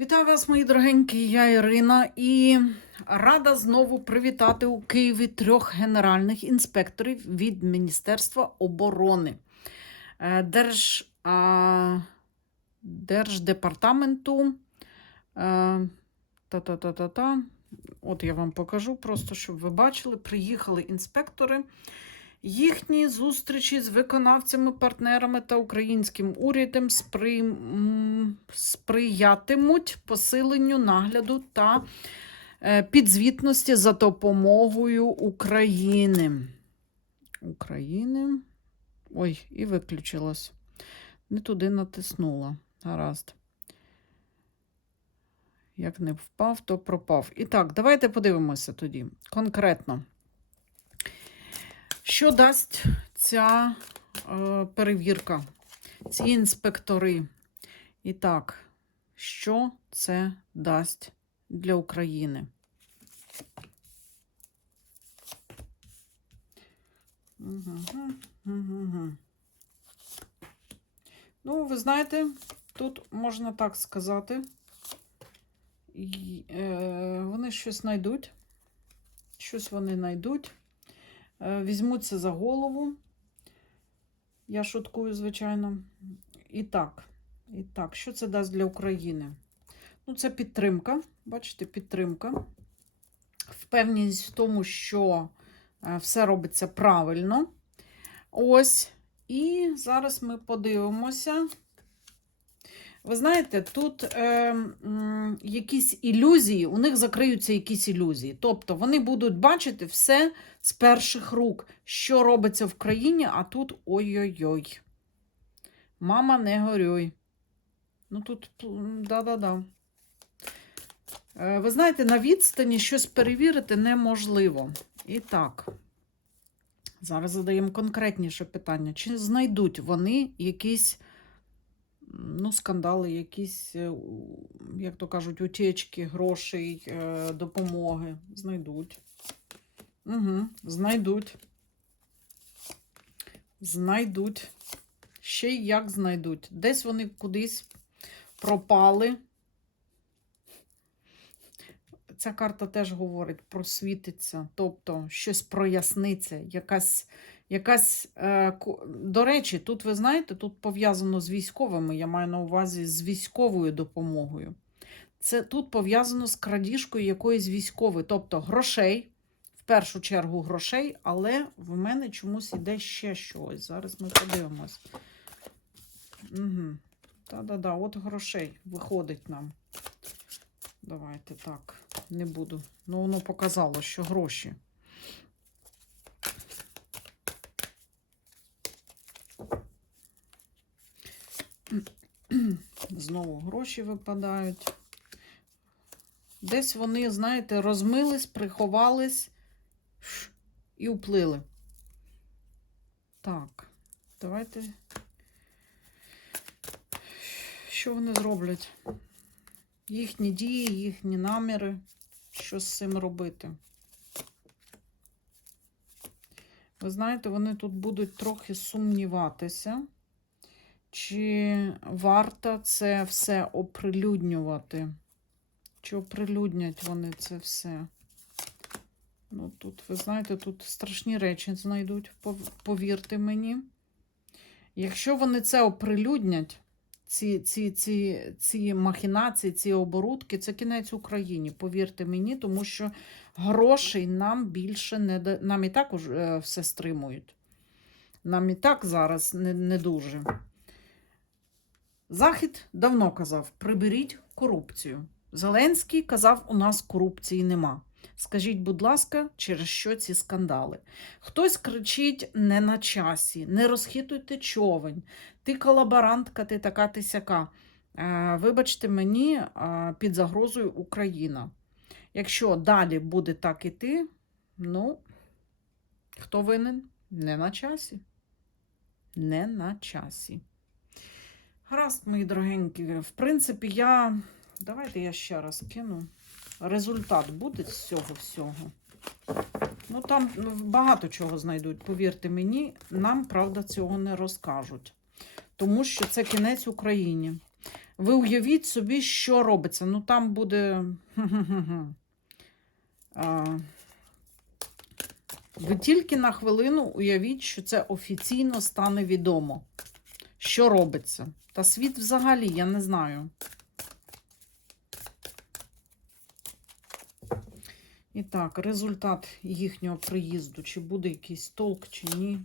Вітаю вас, мої дорогенькі, я Ірина, і рада знову привітати у Києві трьох генеральних інспекторів від Міністерства оборони Е, Держ, Держдепартаменту. е, Та-та-та-та-та. От я вам покажу, просто щоб ви бачили, приїхали інспектори. Їхні зустрічі з виконавцями, партнерами та українським урядом спри... сприятимуть посиленню нагляду та е, підзвітності за допомогою України. України. Ой, і виключилось. Не туди натиснула. Гаразд. Як не впав, то пропав. І так, давайте подивимося тоді конкретно. Що дасть ця е, перевірка, ці інспектори? І так, що це дасть для України? Мгм, мгм. Ну, ви знаєте, тут можна так сказати. Е, вони щось знайдуть. Щось вони знайдуть. Е, Візьмуться за голову. Я шуткую, звичайно. І так, і так, що це дасть для України? Ну, це підтримка. Бачите, підтримка. Впевненість в тому, що е, все робиться правильно. Ось. І зараз ми подивимося. Ви знаєте, тут е, м, якісь ілюзії, у них закриються якісь ілюзії. Тобто вони будуть бачити все з перших рук, що робиться в країні, а тут ой-ой-ой. Мама, не горюй. Ну тут, да-да-да. Е, Ви знаєте, на відстані щось перевірити неможливо. І так, зараз задаємо конкретніше питання. Чи знайдуть вони якісь ну, скандали, якісь, е, як то кажуть, утечки, грошей, е, допомоги. Знайдуть. Угу, знайдуть. Знайдуть. Ще й як знайдуть. Десь вони кудись пропали. Ця карта теж говорить просвітиться, тобто щось проясниться, якась Якась, е, до речі, тут ви знаєте, тут пов'язано з військовими, я маю на увазі з військовою допомогою. Це тут пов'язано з крадіжкою якоїсь військової, тобто грошей, в першу чергу грошей, але в мене чомусь іде ще щось. Зараз ми подивимось. Угу. Та-да-да, от грошей виходить нам. Давайте так, не буду. Ну, воно показало, що гроші. Знову гроші випадають. Десь вони, знаєте, розмились, приховались і уплили. Так, давайте. Що вони зроблять? Їхні дії, їхні наміри. Що з цим робити? Ви знаєте, вони тут будуть трохи сумніватися. Чи варто це все оприлюднювати? Чи оприлюднять вони це все? Ну, тут, ви знаєте, тут страшні речі знайдуть, повірте мені. Якщо вони це оприлюднять, ці, ці, ці, ці махінації, ці оборудки, це кінець Україні, повірте мені, тому що грошей нам більше не да... нам і так е, все стримують. Нам і так зараз не, не дуже. Захід давно казав: приберіть корупцію. Зеленський казав, у нас корупції нема. Скажіть, будь ласка, через що ці скандали? Хтось кричить не на часі, не розхитуйте човень, ти колаборантка, ти така, ти сяка. Е, Вибачте мені, е, під загрозою Україна. Якщо далі буде так іти, ну, хто винен? Не на часі. Не на часі. Гаразд, мої дорогенькі. В принципі, я. Давайте я ще раз кину. Результат буде з цього всього. Ну, там багато чого знайдуть, повірте мені, нам, правда, цього не розкажуть. Тому що це кінець Україні. Ви уявіть собі, що робиться. Ну, там буде. Ви тільки на хвилину уявіть, що це офіційно стане відомо, що робиться. Та світ взагалі, я не знаю. І так, результат їхнього приїзду. Чи буде якийсь толк, чи ні.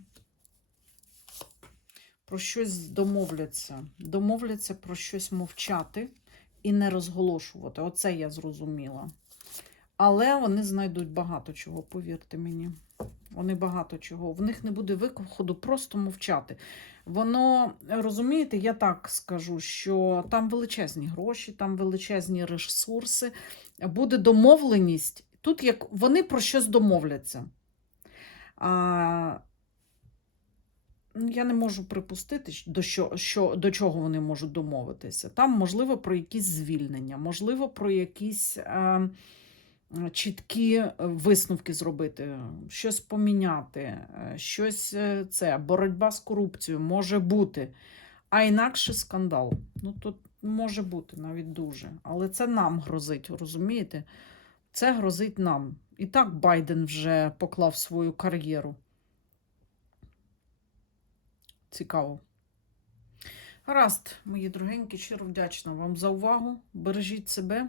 Про щось домовляться. Домовляться про щось мовчати і не розголошувати. Оце я зрозуміла. Але вони знайдуть багато чого, повірте мені. Вони багато чого. В них не буде виходу просто мовчати. Воно, розумієте, я так скажу, що там величезні гроші, там величезні ресурси, буде домовленість. Тут як вони про щось домовляться. А, ну, я не можу припустити, до, що, що, до чого вони можуть домовитися. Там, можливо, про якісь звільнення, можливо, про якісь е, чіткі висновки зробити, щось поміняти, е, щось е, це, боротьба з корупцією може бути. А інакше скандал. Ну, тут може бути навіть дуже. Але це нам грозить, розумієте? Це грозить нам. І так Байден вже поклав свою кар'єру. Цікаво. Гаразд, мої дорогенькі, щиро вдячна вам за увагу. Бережіть себе